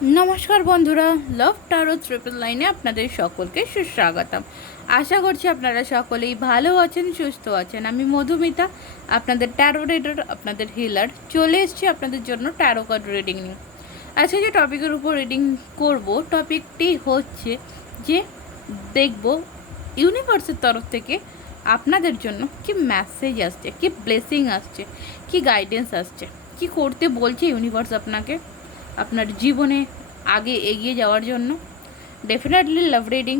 নমস্কার বন্ধুরা লাভ Taro triple লাইনে আপনাদের সকলকে সুস্বাগতম। আশা করছি আপনারা সকলেই ভালো আছেন, সুস্থ আছেন। আমি মধুমিতা, আপনাদের ট্যারো রিডার আপনাদের হিলার চলে এসেছি আপনাদের জন্য ট্যারো কার্ড রিডিং নিয়ে। আজকে যে টপিকের উপর রিডিং করব টপিকটি হচ্ছে যে দেখব ইউনিভার্সের তরফ থেকে আপনাদের জন্য কি মেসেজ আসছে, কি ব্লেসিং আসছে, কি গাইডেন্স আসছে, কি করতে বলছে ইউনিভার্স আপনাকে? আপনার জীবনে আগে এগিয়ে যাওয়ার জন্য। ডেফিনেটলি লাভ রিডিং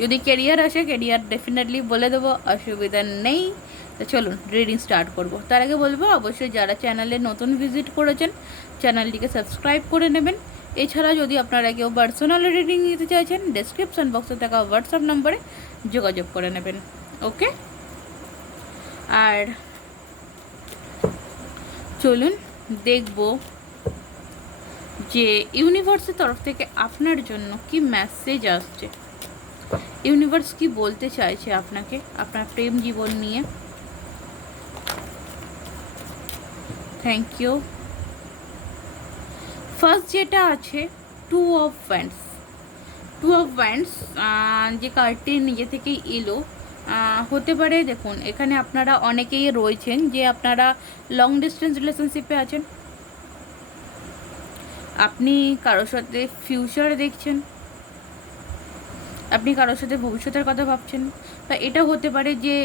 যদি কেরিয়ার আসে কেরিয়ার ডেফিনেটলি বলে দেবো, অসুবিধা নেই। তো চলুন রিডিং স্টার্ট করব। তার আগে বলব, অবশ্যই যারা চ্যানেলে নতুন ভিজিট করেছেন চ্যানেলটিকে সাবস্ক্রাইব করে নেবেন। এছাড়া যদি আপনারা কেউ পার্সোনাল রিডিং নিতে চাইছেন ডেসক্রিপশন বক্সে থাকা হোয়াটসঅ্যাপ নম্বরে যোগাযোগ করে নেবেন। ওকে আর চলুন, দেখব যে ইউনিভার্সের তরফ থেকে আপনার জন্য কি মেসেজ আসছে? ইউনিভার্স কি বলতে চাইছে আপনাকে? আপনার প্রেম জীবন নিয়ে? থ্যাংক ইউ ফার্স্ট যেটা আছে two of wands two of wands যে কার্ডটি নিজে থেকেই এলো হতে পারে দেখুন, এখানে আপনারা অনেকেই রয়েছেন যে আপনারা লং ডিস্টেন্স রিলেশনশিপে আছেন। আপনি কারোর সাথে ফিউচার দেখছেন? আপনি কারোর সাথে ভবিষ্যতের কথা ভাবছেন? বা এটা হতে পারে যে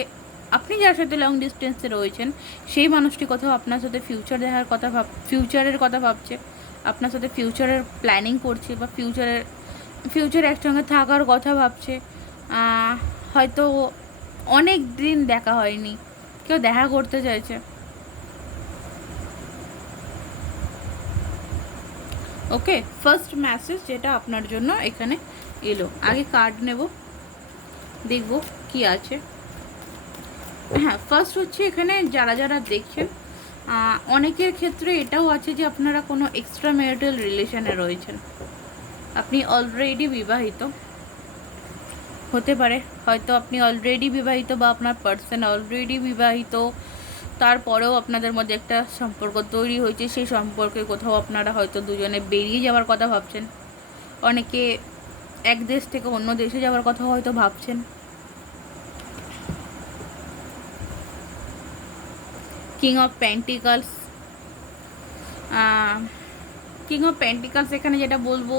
আপনি যার সাথে লং ডিস্টেন্সে রয়েছেন, সেই মানুষটি কোথাও আপনার সাথে ফিউচার দেখার কথা ভাব ফিউচারের কথা ভাবছে, আপনার সাথে ফিউচারের প্ল্যানিং করছে বা ফিউচারের ফিউচার একসঙ্গে থাকার কথা ভাবছে হয়তো অনেক দিন দেখা হয়নি, কেউ দেখা করতে চাইছে। ওকে ফার্স্ট মেসেজ যেটা আপনার জন্য এখানে এলো। আগে কার্ড নেব, দেখব কি আছে। হ্যাঁ ফার্স্ট হচ্ছে এখানে যারা যারা দেখছেন অনেকের ক্ষেত্রে এটাও আছে যে আপনারা কোনো এক্সট্রা ম্যারিটাল রিলেশনে রয়েছেন। আপনি অলরেডি বিবাহিত, হতে পারে। হয়তো আপনি অলরেডি বিবাহিত বা আপনার পার্সন অলরেডি বিবাহিত তারপরেও আপনাদের মধ্যে একটা সম্পর্ক তৈরি হয়েছে। সেই সম্পর্কে কোথাও আপনারা হয়তো দুজনে বেরিয়ে যাওয়ার কথা ভাবছেন। অনেকে এক দেশ থেকে অন্য দেশে যাওয়ার কথা হয়তো ভাবছেন। King of pentacles king of pentacles এখানে যেটা বলব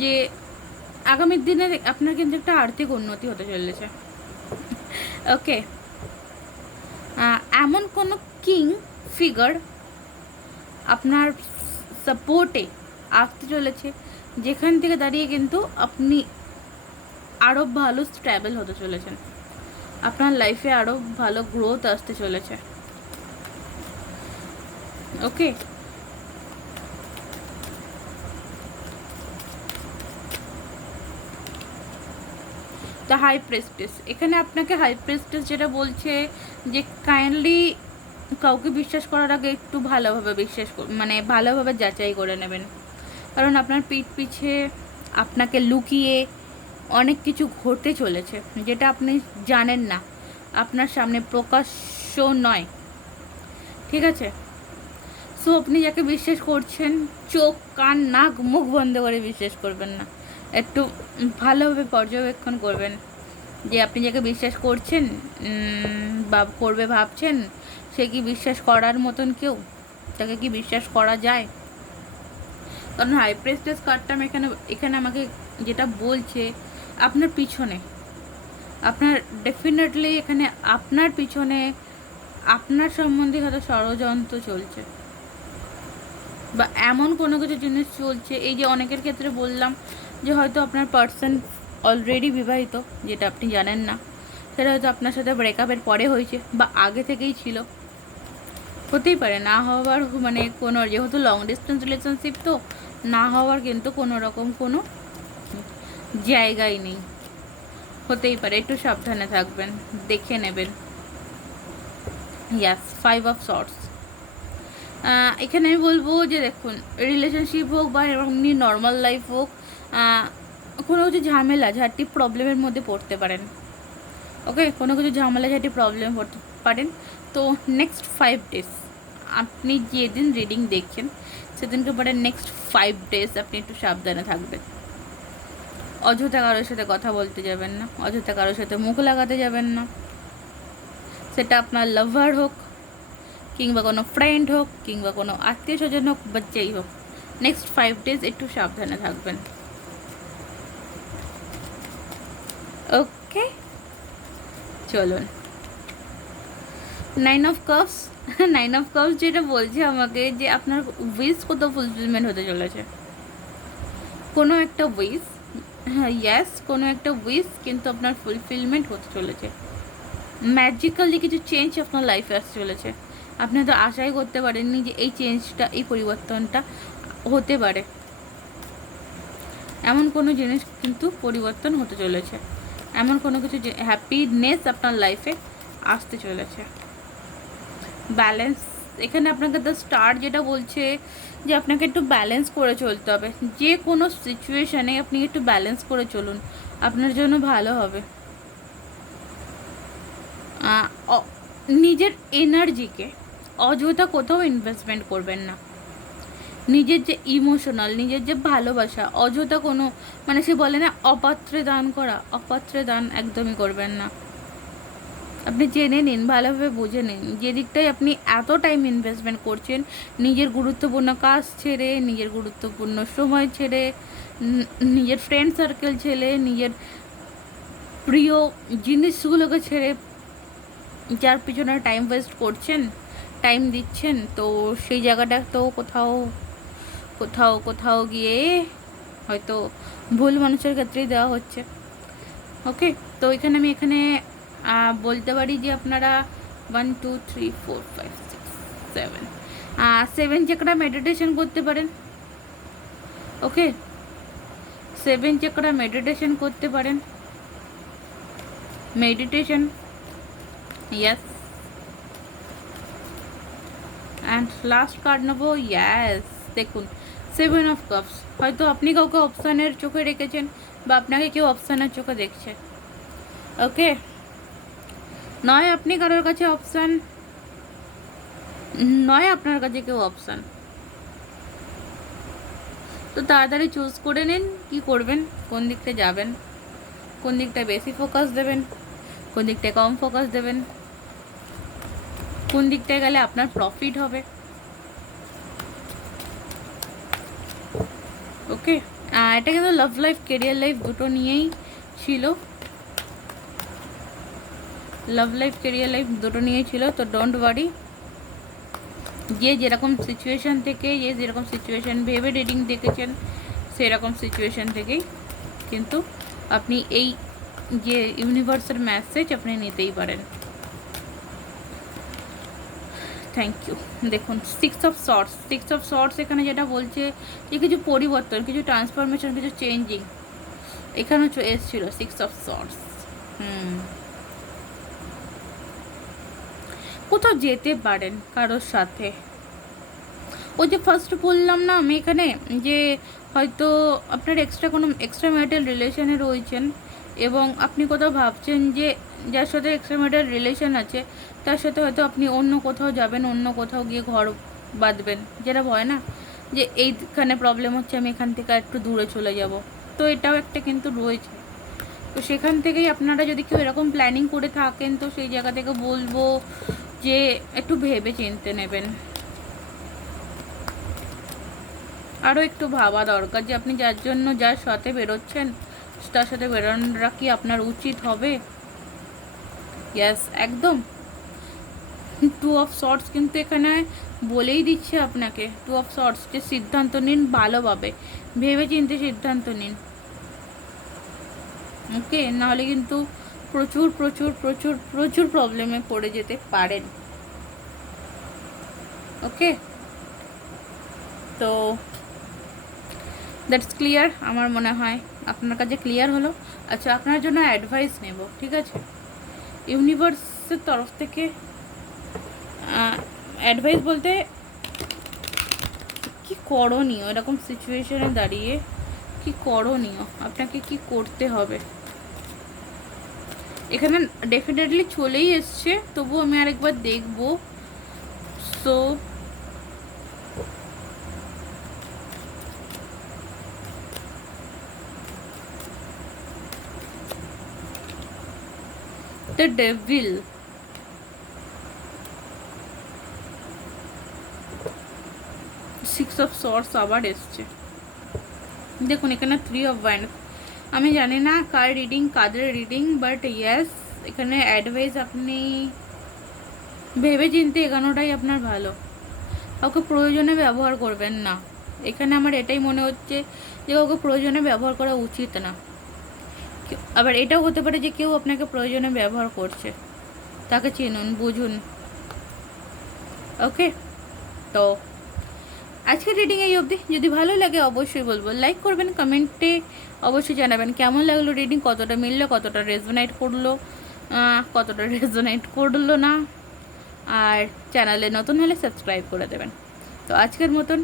যে আগামী দিনে আপনার কিন্তু একটা আর্থিক উন্নতি হতে চলেছে। ওকে এমন কোনো কিং ফিগার আপনার সাপোর্টে আসতে চলেছে, যেখান থেকে দাঁড়িয়ে কিন্তু আপনি আরও ভালো স্ট্যাবল হতে চলেছেন। আপনার লাইফে আরও ভালো গ্রোথ আসতে চলেছে। ওকে দ্য হাই প্রেস্টেস এখানে আপনাকে হাই প্রেস্টেস যেটা বলছে যে কাইন্ডলি কাউকে বিশ্বাস করার আগে একটু ভালোভাবে বিশ্বাস মানে ভালোভাবে যাচাই করে নেবেন। কারণ আপনার পিঠ পিছে আপনাকে লুকিয়ে অনেক কিছু ঘটে চলেছে, যেটা আপনি জানেন না। আপনার সামনে প্রকাশ্য নয়। ঠিক আছে? সো আপনি যাকে বিশ্বাস করছেন, চোখ, কান, নাক, মুখ বন্ধ করে বিশ্বাস করবেন না। একটু ভালোভাবে পর্যবেক্ষণ করবেন। যে আপনি যাকে বিশ্বাস করছেন বা করবে ভাবছেন, সে কি বিশ্বাস করার মতন কেউ? তাকে কি বিশ্বাস করা যায়? কারণ হাই প্রেস্টেস কার্ডটা এখানে এখানে আমাকে যেটা বলছে, আপনার পিছনে। আপনার ডেফিনেটলি এখানে আপনার পিছনে, আপনার সম্বন্ধে হয়তো ষড়যন্ত্র চলছে। বা এমন কোনো কিছু জিনিস চলছে, এই যে অনেকের ক্ষেত্রে বললাম যে হয়তো আপনার পার্সন অলরেডি বিবাহিত, যেটা আপনি জানেন না। সেটা হয়তো আপনার সাথে ব্রেকআপের পরে হয়েছে বা আগে থেকেই ছিল। হতেই পারে, না হওয়ার মানে কোনো, যেহেতু লং ডিস্টেন্স রিলেশনশিপ তো, না হওয়ার কিন্তু কোনো রকম কোনো জায়গাই নেই। হতেই পারে, একটু সাবধানে থাকবেন, দেখে নেবেন। ইয়াস ফাইভ অফ শর্টস এখানে আমি বলব যে দেখুন রিলেশনশিপ হোক বা এমনি নর্মাল লাইফ হোক কোনো কিছু ঝামেলা, ঝাঁটি প্রবলেমের মধ্যে পড়তে পারেন। ওকে কোনো কিছু ঝামেলা, ঝাঁটি প্রবলেম পড়তে পারেন। তো নেক্সট ফাইভ ডেজ আপনি যেদিন রিডিং দেখছেন, সেদিনকে পরে নেক্সট ফাইভ ডেজ আপনি একটু সাবধানে থাকবেন। অযথা কারোর সাথে কথা বলতে যাবেন না, অযথা কারোর সাথে মুখ লাগাতে যাবেন না। সেটা আপনার লাভার হোক, কিংবা কোনো ফ্রেন্ড হোক, কিংবা কোনো আত্মীয় স্বজন হোক, বা যেই হোক নেক্সট ফাইভ ডেজ একটু সাবধানে থাকবেন। ওকে চলুন। Nine of cups nine of cups যেটা বলছে আমাকে যে আপনার উইস কত ফুলফিলমেন্ট হতে চলেছে। কোনো একটা উইস হ্যাঁ ইয়াস কোনো একটা উইস কিন্তু আপনার ফুলফিলমেন্ট হতে চলেছে। ম্যাজিক্যালি কিছু চেঞ্জ আপনার লাইফে আসতে চলেছে। আপনি তো আশাই করতে পারেননি যে এই চেঞ্জটা এই পরিবর্তনটা হতে পারে। এমন কোনো জিনিস কিন্তু পরিবর্তন হতে চলেছে। এমন কোনো কিছু যে হ্যাপিনেস আপনার লাইফে আসতে চলেছে। ব্যালেন্স এখানে আপনাকে দ্য স্টার যেটা বলছে যে আপনাকে একটু ব্যালেন্স করে চলতে হবে। যে কোনো সিচুয়েশানে আপনি একটু ব্যালেন্স করে চলুন, আপনার জন্য ভালো হবে। নিজের এনার্জিকে অযথা কোথাও ইনভেস্টমেন্ট করবেন না। নিজের যে ইমোশনাল নিজের যে ভালোবাসা, অযথা কোনো মানে সে বলে না, অপাত্রে দান করা, অপাত্রে দান একদমই করবেন না। আপনি জেনে নিন, ভালোভাবে বুঝে নিন, যে দিকটায় আপনি এত টাইম ইনভেস্টমেন্ট করছেন, নিজের গুরুত্বপূর্ণ কাজ ছেড়ে, নিজের গুরুত্বপূর্ণ সময় ছেড়ে নিজের ফ্রেন্ড সার্কেল ছেড়ে, নিজের প্রিয় জিনিসগুলোকে ছেড়ে যার পিছনে টাইম ওয়েস্ট করছেন টাইম দিচ্ছেন, তো সেই জায়গাটা তো কোথাও কোথাও কোথাও গিয়ে হয়তো ভুল মানুষের ক্ষেত্রেই দেওয়া হচ্ছে। ওকে তো এখানে আমি এখানে বলতে পারি যে আপনারা one two three four five six seven seven chakra meditation করতে পারেন। ওকে সেভেন চাকরা মেডিটেশন করতে পারেন। Meditation yes and last card নেব ইয়াস দেখুন। সেভেন অফ কাপস হয়তো আপনি কাউকে অপশানের চোখে রেখেছেন বা আপনাকে কেউ অপশানের চোখে দেখছে। ওকে নয়, আপনি কারোর কাছে অপশান নয়, আপনার কাছে কেউ অপশান। তো তাড়াতাড়ি চুজ করে নিন, কি করবেন? কোন দিকটা যাবেন? কোন দিকটায় বেশি ফোকাস দেবেন? কোন দিকটায় কম ফোকাস দেবেন? কোন দিকটায় গেলে আপনার প্রফিট হবে? ওকে। এটা কিন্তু লাভ লাইফ কেরিয়ার লাইফ দুটো নিয়েই ছিল। লাভ লাইফ কেরিয়ার লাইফ দুটো নিয়েই ছিল, তো ডোন্ট ওয়ারি যে যেরকম সিচুয়েশান থেকে, যে যেরকম সিচুয়েশান ভেবে রিডিং দেখেছেন, সেরকম সিচুয়েশান থেকেই কিন্তু আপনি এই যে ইউনিভার্সের মেসেজ আপনি নিতেই পারেন। থ্যাংক ইউ দেখুন six of swords six of swords এখানে যেটা বলছে যে কিছু পরিবর্তন, কিছু ট্রান্সফরমেশন কিছু চেঞ্জিং এখানেও এসছিল সিক্স অফ শর্টস হুম। কোথাও যেতে পারেন কারোর সাথে। ওই যে ফার্স্ট বললাম না আমি এখানে যে হয়তো আপনার এক্সট্রা কোনো এক্সট্রা ম্যারিটাল রিলেশনে রয়েছেন এবং আপনি কোথাও ভাবছেন যে যার সাথে এক্সট্রা ম্যারিটাল রিলেশন আছে তার সাথে হয়তো আপনি অন্য কোথাও যাবেন, অন্য কোথাও গিয়ে ঘর বাঁধবেন। যেটা হয় না? যে এইখানে প্রবলেম হচ্ছে, আমি এখান থেকে একটু দূরে চলে যাব। তো এটাও একটা কিন্তু রয়েছে। তো সেখান থেকেই আপনারা যদি কেউ এরকম প্ল্যানিং করে থাকেন, তো সেই জায়গা থেকে বলব যে একটু ভেবে চিনতে নেবেন। আরও একটু ভাবা দরকার যে আপনি যার জন্য যার সাথে বেরোচ্ছেন, তার সাথে বেরোনোটা কি আপনার উচিত হবে? ইয়াস একদম। টু অফ শর্টস কিন্তু এখানে বলেই দিচ্ছে আপনাকে। টু অফ শর্টস যে সিদ্ধান্ত নিন ভালোভাবে ভেবে। চিনতে সিদ্ধান্ত নিন। ওকে নাহলে কিন্তু প্রচুর প্রচুর প্রচুর প্রচুর প্রবলেমে পড়ে যেতে পারেন। ওকে তো দ্যাটস ক্লিয়ার আমার মনে হয়। আপনার কাছে ক্লিয়ার হলো? আচ্ছা আপনার জন্য অ্যাডভাইস নেব, ঠিক আছে? ইউনিভার্সের তরফ থেকে অ্যাডভাইস বলতে কি করণীয়? এরকম সিচুয়েশনে দাঁড়িয়ে কি করণীয়? আপনাকে কি করতে হবে? এখানে ডেফিনেটলি চলেই এসছে, তবু আমি আরেকবার দেখব। So the devil six of swords আবার এসছে। দেখুন, এখানে থ্রি অফ ওয়ান আমি জানি না কার রিডিং কাদের রিডিং বাট ইয়েস এখানে অ্যাডভাইস আপনি ভেবে চিনতে এগানোটাই আপনার ভালো। কাউকে প্রয়োজনে ব্যবহার করবেন না। এখানে আমার এটাই মনে হচ্ছে যে কাউকে প্রয়োজনে ব্যবহার করা উচিত না। আবার এটাও হতে পারে যে কেউ আপনাকে প্রয়োজনে ব্যবহার করছে। তাকে চিনুন, বুঝুন। ওকে তো আজকের রিডিং এই অবধি। যদি ভালো লাগে, অবশ্যই বলব। লাইক করবেন কমেন্টে অবশ্যই জানাবেন কেমন লাগল রিডিং কতটা মিললো, কতটা রেজোনাইট করল কতটা রেজোনাইট করল না। আর চ্যানেলে নতুন হলে সাবস্ক্রাইব করে দেবেন। তো আজকের মতন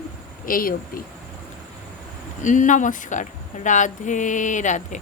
এই অবধি। নমস্কার। রাধে রাধে।